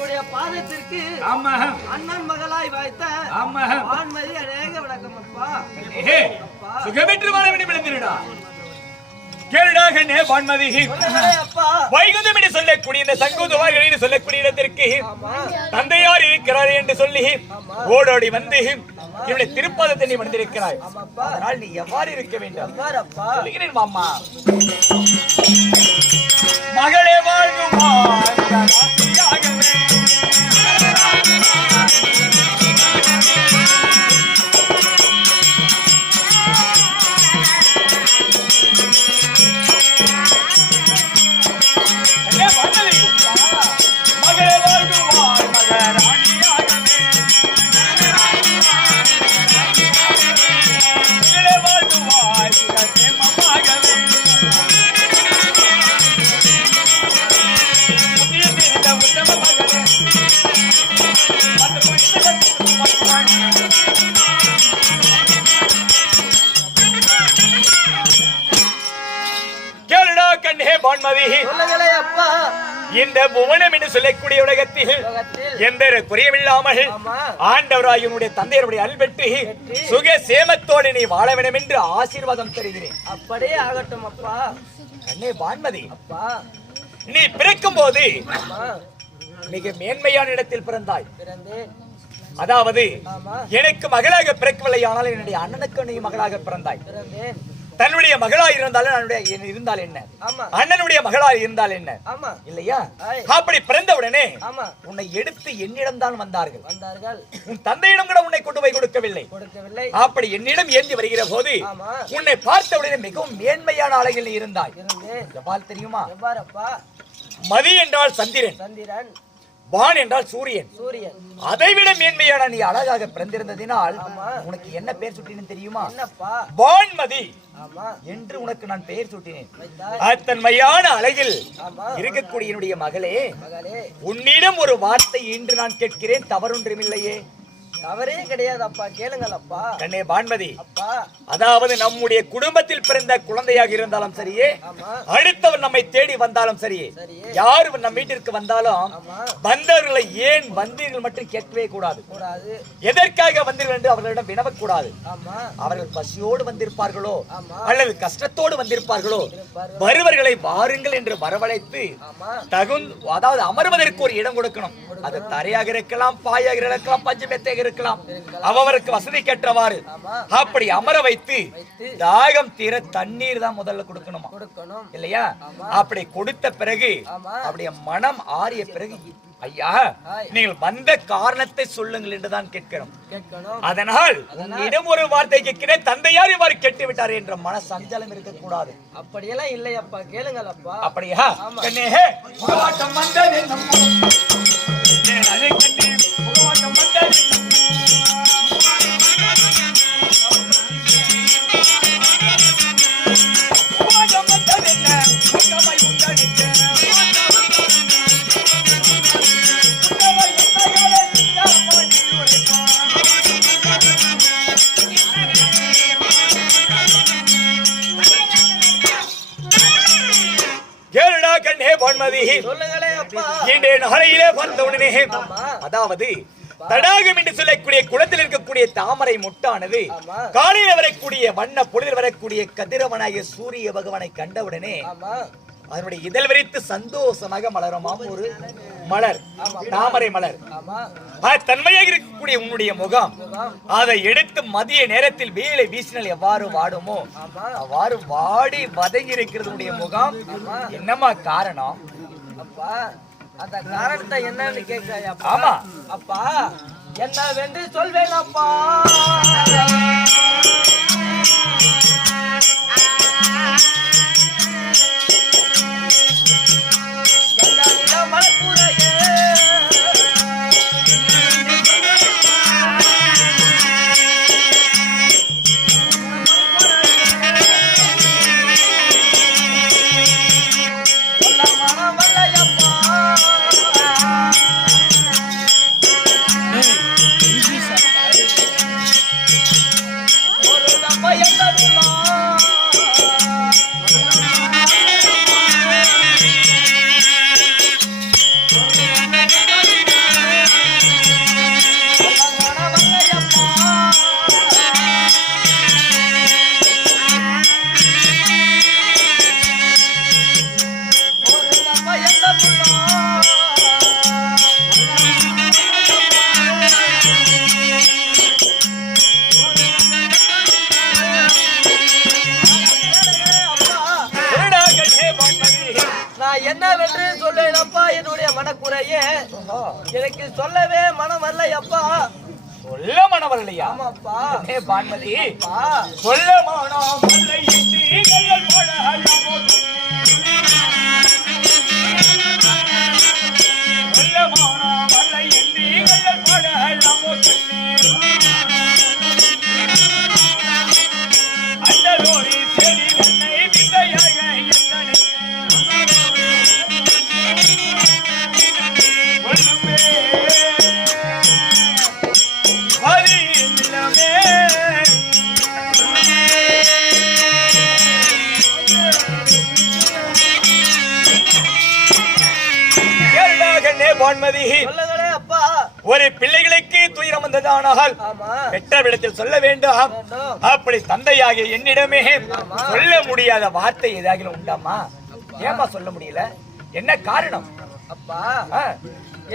உங்களுடைய பாதத்திற்கு ஆமா அண்ணன் மகளாய் வாய்த்த ஆமா ஆண்மதி அநேக வணக்கம் அப்பா. சுகமென்று வாழ வேண்டும் எழுந்திருடா. கேளுடா கண்ணே பான்மதி. வைகுந்தம் என்று சொல்லக்கூடிய இந்த சங்கூதுவார்கள் என்று சொல்லக்கூடிய இடத்திற்கு தந்தையார் இருக்கிறார் என்று சொல்லி ஓடோடி வந்து இவருடைய திருப்பாதத்தை நீ வந்திருக்கிறாய். அதனால் நீ எவ்வாறு இருக்க வேண்டும் சொல்லுகிறேன் மாமா. மகளே வாழ்குமா இந்த புவனம் என்று சொல்லக்கூடிய உலகத்தில் எந்த குறையுமில்லாமல் ஆண்டவராயுடைய தந்தையருடைய அல்பெற்று சுக சேமத்தோடு நீ வாழ வேண்டும் என்று ஆசீர்வாதம் தருகிறேன். அப்படியே ஆகட்டும் அப்பா. கண்ணே பான்மதி, நீ பிறக்கும் போது மிக மேன்மையான இடத்தில் பிறந்தாய். அதாவது எனக்கு மகளாக பிறக்கவில்லை, ஆனால் என்னுடைய அண்ணனுக்கு நீ மகளாக பிறந்தாய். தன்னுடைய மகளாய் இருந்தால் என்ன, அண்ணனுடைய மகளாய் இருந்தால் என்ன இல்லையா? அப்படி பிறந்தவுடனே உன்னை எடுத்து என்னிடம் தான் வந்தார்கள். உன் தந்தையிடம் கூட உன்னை கொண்டு போய் கொடுக்கவில்லை. அப்படி என்னிடம் ஏந்தி வருகிற போது உன்னை பார்த்தவுடனே மிகவும் மேன்மையான ஆளைகள் இருந்தாய். எவ்வாறு தெரியுமா? மதி என்றால் சந்திரன், வான் என்றால் சூரியன். அதைவிட மேன்மையான நீ அழகாக பிறந்திருந்ததினால் உனக்கு என்ன பெயர் சுட்டினேன் தெரியுமா? வான்மதி என்று உனக்கு நான் பெயர் சூட்டினேன். அத்தன்மையான அழகில் இருக்கக்கூடிய என்னுடைய மகளே, உன்னிடம் ஒரு வார்த்தை இன்று நான் கேட்கிறேன், தவறொன்றுமில்லையே? தவறே கிடையாது அப்பா, கேளுங்கள் அப்பா. கண்ணே பான்மதி, அதாவது நம்முடைய குடும்பத்தில் பிறந்த குழந்தையாக இருந்தாலும் சரியே, அடுத்தவர் நம்மை தேடி வந்தாலும் சரியே, யாரு நம் வீட்டிற்கு வந்தாலும் வந்தவர்களை ஏன் வந்தீர்கள் மட்டும் கேட்கவே கூடாது. எதற்காக வந்தீர்கள் என்று அவர்களிடம் வினவக்கூடாது. அவர்கள் பசியோடு வந்திருப்பார்களோ அல்லது கஷ்டத்தோடு வந்திருப்பார்களோ, வருவர்களை வாருங்கள் என்று வரவழைத்து அதாவது அமர்வதற்கு ஒரு இடம் கொடுக்கணும். அது தரையாக இருக்கலாம், பாயாக இருக்கலாம், பஞ்சமெத்தையாக இருக்கலாம், அவருக்கு வசதி கேட்டவாறு அப்படி அமர வைத்து தாகம் தீர தண்ணீர் தான் முதல்ல கொடுக்கணுமா இல்லையா? அப்படி கொடுத்த பிறகு அப்படியே மனம் ஆறிய பிறகு, ஐயா நீங்கள் வந்த காரணத்தை சொல்லுங்கள் என்றுதான் கேட்கிறோம். அதனால் உன்னிடம் ஒரு வார்த்தை கேட்கிறேன், தந்தையார் இவ்வாறு கேட்டு விட்டார் என்ற மன சஞ்சலம் இருக்கக்கூடாது. அப்படியெல்லாம் இல்லை அப்பா, கேளுங்கள் அப்பா. அப்படியா? கண்ணே முகவாட்டம் வந்தது முகவாட்டம் வந்தது அதாவது தடாகம் என்று சொல்லக்கூடிய குளத்தில் இருக்கக்கூடிய தாமரை முட்டானது காலையில் வரக்கூடிய வண்ண பொழுதில் வரக்கூடிய கதிரவனாகிய சூரிய பகவானை கண்டவுடனே அதனுடைய இதழ் விரித்து சந்தோஷமாக மலருமாம் ஒரு மலர், தாமரை மலர். தன்மையாக இருக்கக்கூடிய உன்னுடைய முகம் அதை எடுத்து மதிய நேரத்தில் வேலை வீசினால் எவ்வாறு வாடுமோ அவ்வாறு வாடி வதங்கி இருக்கிறது முகம். என்னமா காரணம்? அப்பா அந்த காரணத்தை என்னன்னு கேட்க. ஆமா அப்பா, என்னவென்று சொல்வேன் அப்பா. நான் என்னவென்று சொல்லேனப்பா என்னுடைய மனக்குறையே எனக்கு சொல்லவே மனம் வரல அப்பா. சொல்ல மனம் வரலையா? ஆமாப்பா. பான்மதி சொல்ல மனம் வரலை கைகள் போட சொல்ல மனம் வரலை கைகள் போட அந்த லோரி செடி தன்னை விதையாக ஒரு பிள்ளைகளுக்கு துயரம் வந்ததானால் பெற்றவிடத்தில் சொல்ல வேண்டும். அப்படி தந்தையாக என்னிடமே சொல்ல முடியாத வார்த்தை ஏதாவது உண்டாமா? ஏமா சொல்ல முடியல? என்ன காரணம்? அப்பா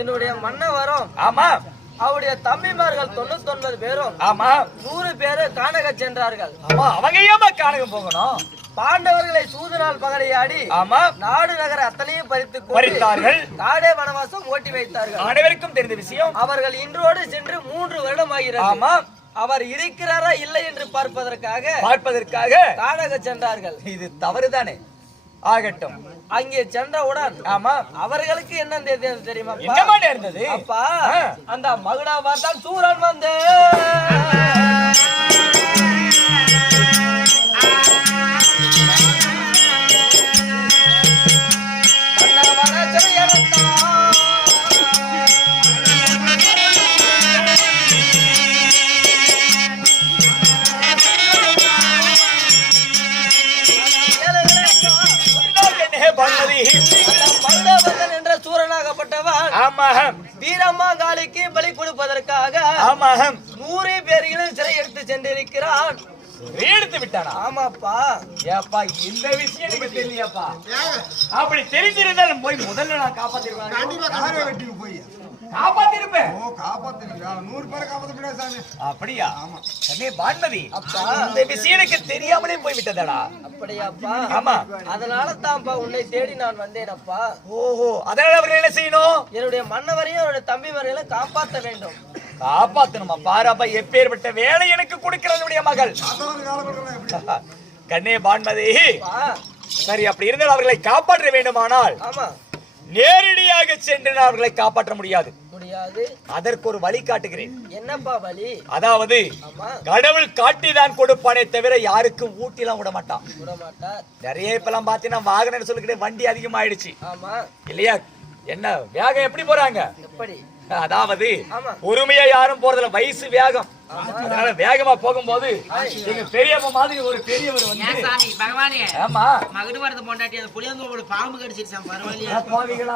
என்னுடைய மன்னவரும் ஆமா அவருடைய தம்பிமார்கள் 99 பேரும் ஆமா 100 பேரு கானகம் சென்றார்கள். ஆமா அவங்க ஏமா கானகம் போகணும்? பாண்டவர்களை சூதுநாள் பகடையாடி ஆமா நாடு நகர அத்தனையும் பறித்தார்கள். காடே வனவாசம் ஓட்டி வைத்தார்கள். அனைவருக்கும் தெரிந்த விஷயம். அவர்கள் இன்றோடு சென்று 3 வருடம் ஆகிறது. ஆமா அவர் இருக்கிறாரா இல்லை என்று பார்ப்பதற்காக கானகம் சென்றார்கள். இது தவறுதானே? ஆகட்டும். அங்கே சென்றவுடன் ஆமா அவர்களுக்கு என்ன தெரியுமா? என்னமா இருந்தது? அப்பா அந்த மகுடா பார்த்தான் சூரன் வந்து என்ற சூரனாகப்பட்டவன் வீரம்மாங்காளிக்கு பலி கொடுப்பதற்காக 100 பேர்களும் சிறை எடுத்து சென்றிருக்கிறான். எடுத்து விட்டானா? ஆமாப்பா. ஏப்பா இந்த விஷயம் எனக்கு தெரியலையாப்பா. அப்படி தெரிஞ்சிருந்தாலும் போய் முதல்ல நான் காப்பாத்திருவேன். கண்டிப்பா காரை வெட்டிக்கு போய் காப்பாத்திருப்பேன். ஓ காப்பாத்திருக்கா 100 பேரை காப்பாத்திட்டா சாமி. அப்படியா? ஆமா. கண்ணே பான்மதி இந்த விஷயம் எனக்கு தெரியாமலே போய் விட்டதடா. அப்படியாப்பா? ஆமா. அதனால தான்ப்பா உன்னை தேடி நான் வந்தேனப்பா. ஓஹோ அதனால அவர்கள் என்ன செய்யணும்? என்னுடைய மன்னவரையும் என்னுடைய தம்பிமாரையும் காப்பாற்ற வேண்டும். காப்பாத்தணுமா? பாராப்பா எப்பேற்பட்ட வேலை எனக்கு கொடுக்கிறதுடைய மகள். கண்ணே பான்மதி சரி அப்படி இருந்தால் அவர்களை காப்பாற்ற வேண்டுமானால் நேரடியாக சென்று அவர்களை காப்பாற்ற முடியாது. அதற்கு ஒரு வழி காட்டுகிறேன். என்னப்பா வழி? அதாவது கடவுள் காட்டிதான் கொடுப்பானே தவிர யாருக்கும் ஊட்டிலாம் விட மாட்டான். நிறைய இப்பெல்லாம் பாத்தீங்கன்னா வாகனம் சொல்லிக்கிட்டே வண்டி அதிகமாயிடுச்சு இல்லையா? என்ன வேகம் எப்படி போறாங்க? எப்படி? அதாவது பொறுமையா யாரும் போறதுல வயசு வேகம். அதனால வேகமா போகும்போது எங்க பெரியப்பா மாதிரி ஒரு பெரியவர் வந்து சாமி பகவானே ஆமா மகடு வரது பொண்டாட்டி அந்த புளியந்தோட பாம்பு கடிச்சிருச்சு பரவாயில்லையா? பாவிகளா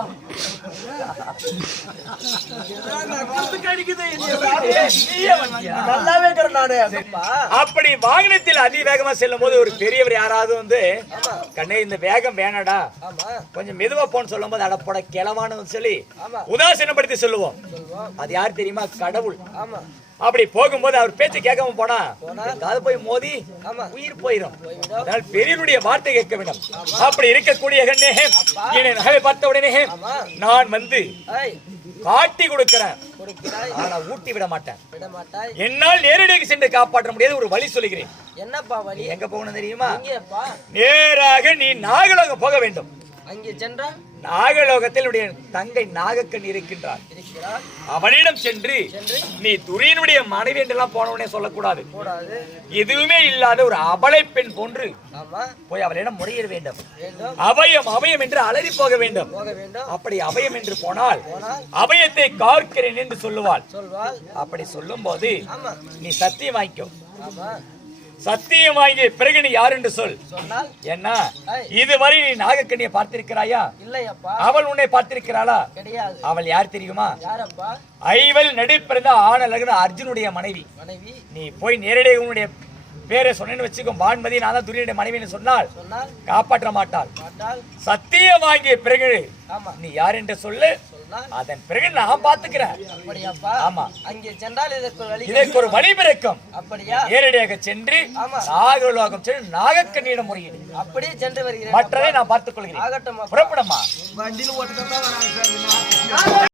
நல்லாவே நானே. அப்படி வாகனத்தில் அதிவேகமா செல்லும் போது ஒரு பெரியவர் யாராவது வந்து கண்ணே இந்த வேகம் வேணாடா கொஞ்சம் மெதுவா போன்னு சொல்லும் போது அடப்பட கிளவானு சொல்லி உதாசீனப்படுத்தி சொல்லுவோம். அது யார் தெரியுமா? கடவுள். அப்படி போகும்போது அவர் பேச்சு கேட்காம போனா அது போய் மோதி உயிர் போயிடும். அதனால் பெரியனுடைய வார்த்தை கேட்க வேண்டும். அப்படி இருக்கக்கூடிய கண்ணே என்னை நகை பார்த்த உடனே நான் வந்து காட்டி கொடுக்கிறேன். ஆனா ஊட்டி விட மாட்டேன். என்னால் நேரடியாக சென்று காப்பாற்ற முடியாது. ஒரு வழி சொல்லுகிறேன். என்னப்பா வழி? எங்க போகணும் தெரியுமா? நேராக நீ நாகலோகம் போக வேண்டும். அங்கே சென்றா நாகலோகத்தில் தங்கை நாகக்கண் இருக்கின்றார். அவனிடம் சென்று நீ துரியனுடைய மனைவி என்றெல்லாம் போனவனே சொல்லக்கூடாது. எதுவுமே இல்லாத ஒரு அபலை பெண் போன்று போய் அவளிடம் முறையிட வேண்டும். அபயம் அபயம் என்று அலறி போக வேண்டும். அப்படி அபயம் என்று போனால் அபயத்தை காக்கிறேன் என்று சொல்லுவாள். அப்படி சொல்லும் போது நீ சத்தியம் வாங்கிக்கோ. சத்தியம் வாங்கிய பிறகு நீ யார் என்று சொல். என்ன இதுவரை நீ நாகக்கண்ணியை பார்த்திருக்கிறாயா? இல்லையப்பா. அவள் உன்னை பார்த்திருக்கிறாளா? கிடையாது. அவள் யார் தெரியுமா? யாரப்பா? ஐவல் நடிப்பிருந்த ஆனழகன் அர்ஜுனுடைய மனைவி. நீ போய் நேரடியாக உன்னுடைய பேரை சொன்னேன்னு வச்சுக்கோ. பான்மதி நான் தான் துரியனுடைய மனைவின்னு சொன்னால் காப்பாற்ற மாட்டாள். சத்தியம் வாங்கிய பிறகு நீ யார் என்று சொல்லு. அதன் பிறகு நான் பாத்துக்கிறேன். அப்படியாப்பா? ஆமா. அங்கே சென்றால் இதற்கு ஒரு வழி. இதற்கு ஒரு வழி பிறக்கும். அப்படியா? நேரடியாக சென்று நாகலோகம் சென்று நாகக்கண்ணியிடம் முறையிடு. அப்படியே சென்று வருகிறேன். மற்றதை நான் பார்த்துக் கொள்கிறேன். ஆகட்டும். புறப்படமா. வண்டியில் ஓட்டுதான் வராங்க சாமி.